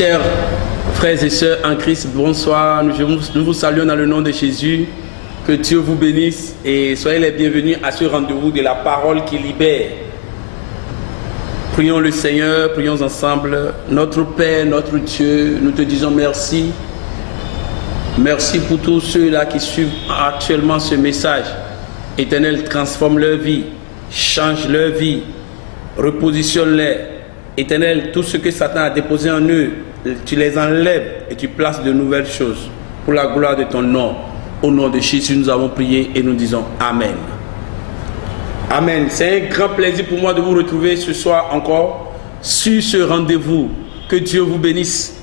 Chers frères et sœurs en Christ, bonsoir. Nous vous saluons dans le nom de Jésus. Que Dieu vous bénisse et soyez les bienvenus à ce rendez-vous de la parole qui libère. Prions le Seigneur, prions ensemble. Notre Père, notre Dieu, nous te disons merci. Merci pour tous ceux-là qui suivent actuellement ce message. Éternel, transforme leur vie, change leur vie, repositionne-les. Éternel, tout ce que Satan a déposé en eux, tu les enlèves et tu places de nouvelles choses pour la gloire de ton nom. Au nom de Jésus, nous avons prié et nous disons Amen. Amen. C'est un grand plaisir pour moi de vous retrouver ce soir encore sur ce rendez-vous. Que Dieu vous bénisse.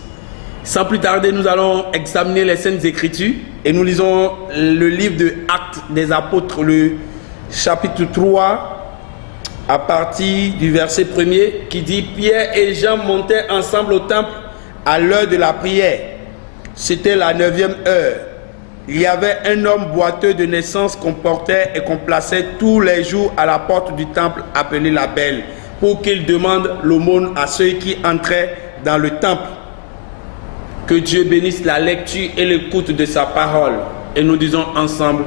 Sans plus tarder, nous allons examiner les Saintes Écritures et nous lisons le livre de Actes des Apôtres, le chapitre 3, à partir du verset 1er, qui dit « Pierre et Jean montaient ensemble au temple à l'heure de la prière. C'était la 9e heure. Il y avait un homme boiteux de naissance qu'on portait et qu'on plaçait tous les jours à la porte du temple appelé la Belle, pour qu'il demande l'aumône à ceux qui entraient dans le temple. » Que Dieu bénisse la lecture et l'écoute de sa parole. Et nous disons ensemble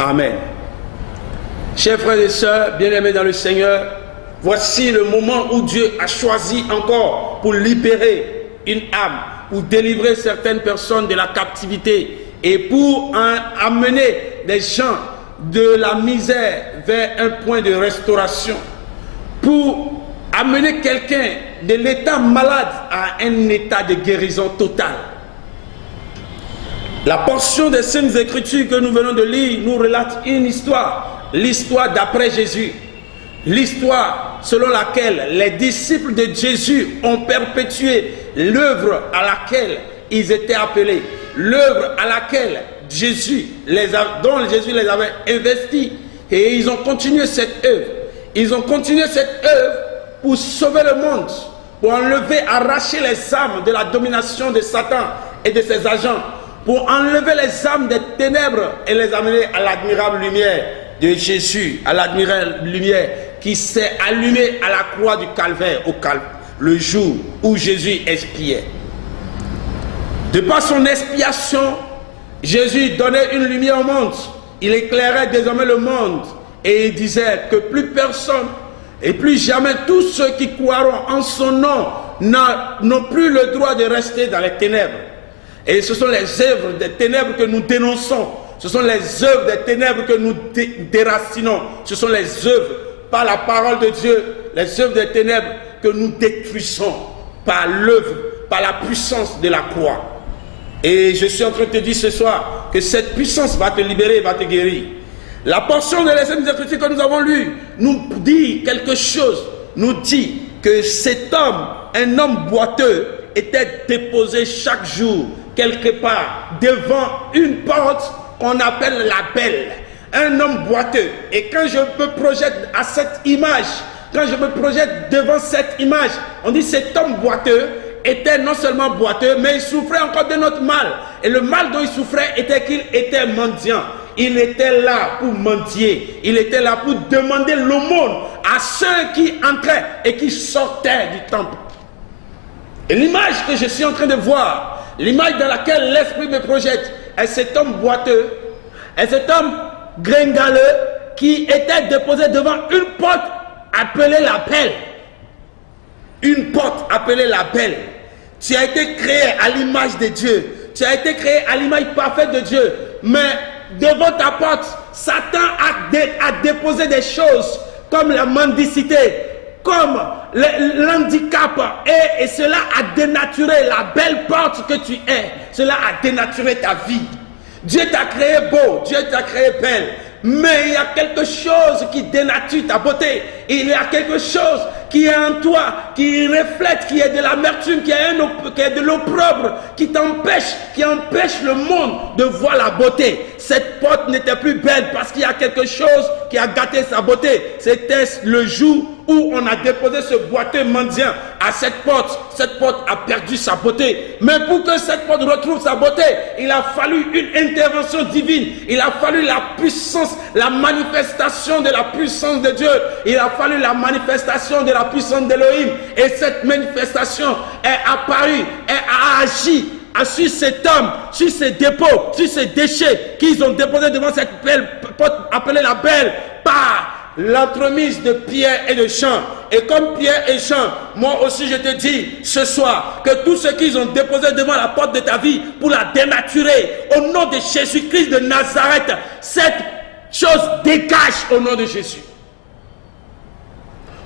Amen. Chers frères et sœurs, bien-aimés dans le Seigneur, voici le moment où Dieu a choisi encore pour libérer une âme, pour délivrer certaines personnes de la captivité et pour amener des gens de la misère vers un point de restauration, pour amener quelqu'un de l'état malade à un état de guérison totale. La portion des Saintes Écritures que nous venons de lire nous relate une histoire, l'histoire d'après Jésus, l'histoire selon laquelle les disciples de Jésus ont perpétué l'œuvre à laquelle ils étaient appelés, l'œuvre à laquelle dont Jésus les avait investis, et ils ont continué cette œuvre. Ils ont continué cette œuvre pour sauver le monde, pour enlever, arracher les âmes de la domination de Satan et de ses agents, pour enlever les âmes des ténèbres et les amener à l'admirable lumière de Jésus, à l'admirable lumière qui s'est allumée à la croix du Calvaire, le jour où Jésus expiait. De par son expiation, Jésus donnait une lumière au monde. Il éclairait désormais le monde et il disait que plus personne et plus jamais tous ceux qui croiront en son nom n'ont plus le droit de rester dans les ténèbres. Et ce sont les œuvres des ténèbres que nous dénonçons. Ce sont les œuvres des ténèbres que nous déracinons. Ce sont les œuvres par la parole de Dieu, les œuvres des ténèbres que nous détruisons par l'œuvre, par la puissance de la croix. Et je suis en train de te dire ce soir que cette puissance va te libérer, va te guérir. La portion de les Saintes Écritures que nous avons lue nous dit quelque chose, nous dit que cet homme, un homme boiteux, était déposé chaque jour, quelque part, devant une porte qu'on appelle la Belle. Un homme boiteux. Et quand je me projette à cette image, quand je me projette devant cette image, on dit cet homme boiteux était non seulement boiteux, mais il souffrait encore de notre mal. Et le mal dont il souffrait était qu'il était mendiant. Il était là pour mendier. Il était là pour demander l'aumône à ceux qui entraient et qui sortaient du temple. Et l'image que je suis en train de voir, l'image dans laquelle l'esprit me projette, est cet homme boiteux, est cet homme gringaleux qui était déposé devant une porte appelée la Belle. Une porte appelée la Belle. Tu as été créé à l'image de Dieu. Tu as été créé à l'image parfaite de Dieu. Mais devant ta porte, Satan a déposé des choses comme la mendicité, comme l'handicap, et cela a dénaturé la belle porte que tu es. Cela a dénaturé ta vie. Dieu t'a créé beau, Dieu t'a créé belle, mais il y a quelque chose qui dénature ta beauté. Il y a quelque chose qui est en toi, qui reflète, qui est de l'amertume, qui est de l'opprobre, qui empêche le monde de voir la beauté. Cette porte n'était plus belle parce qu'il y a quelque chose qui a gâté sa beauté. C'était le jour où on a déposé ce boiteux mendiant à cette porte a perdu sa beauté. Mais pour que cette porte retrouve sa beauté, il a fallu une intervention divine. Il a fallu la puissance, la manifestation de la puissance de Dieu. Il a fallu la manifestation de la puissance d'Élohim. Et cette manifestation est apparue, a agi sur cet homme, sur ces dépôts, sur ces déchets qu'ils ont déposés devant cette belle porte appelée la belle par l'entremise de Pierre et de Jean. Et comme Pierre et Jean, moi aussi je te dis ce soir que tout ce qu'ils ont déposé devant la porte de ta vie pour la dénaturer, au nom de Jésus-Christ de Nazareth, cette chose dégage au nom de Jésus.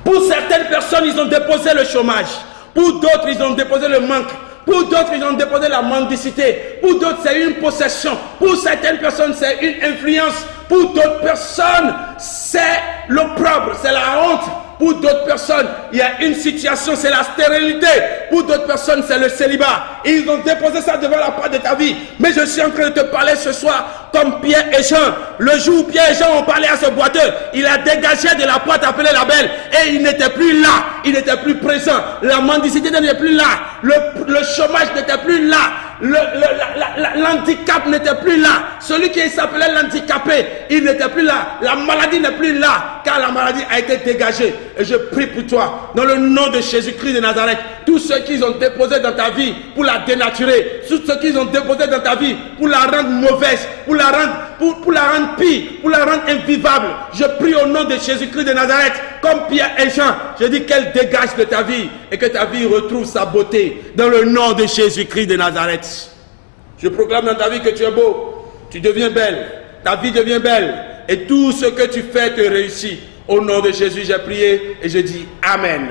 Pour certaines personnes, ils ont déposé le chômage. Pour d'autres, ils ont déposé le manque. Pour d'autres, ils ont déposé la mendicité. Pour d'autres, c'est une possession. Pour certaines personnes, c'est une influence. Pour d'autres personnes, c'est l'opprobre, c'est la honte. Pour d'autres personnes, il y a une situation, c'est la stérilité. Pour d'autres personnes, c'est le célibat. Ils ont déposé ça devant la porte de ta vie. Mais je suis en train de te parler ce soir comme Pierre et Jean. Le jour où Pierre et Jean ont parlé à ce boiteux, il a dégagé de la porte appelée la belle. Et il n'était plus là. Il n'était plus présent. La mendicité n'était plus là. Le chômage n'était plus là. L'handicap n'était plus là. Celui qui s'appelait l'handicapé, il n'était plus là. La maladie n'est plus là, car la maladie a été dégagée. Et je prie pour toi, dans le nom de Jésus-Christ de Nazareth, tous ceux qu'ils ont déposé dans ta vie pour la dénaturer, tous ceux qu'ils ont déposé dans ta vie pour la rendre mauvaise, pour la rendre pire, pour la rendre invivable, je prie au nom de Jésus-Christ de Nazareth, comme Pierre et Jean, je dis qu'elle dégage de ta vie et que ta vie retrouve sa beauté dans le nom de Jésus-Christ de Nazareth. Je proclame dans ta vie que tu es beau, tu deviens belle, ta vie devient belle et tout ce que tu fais te réussit. Au nom de Jésus, j'ai prié et je dis Amen.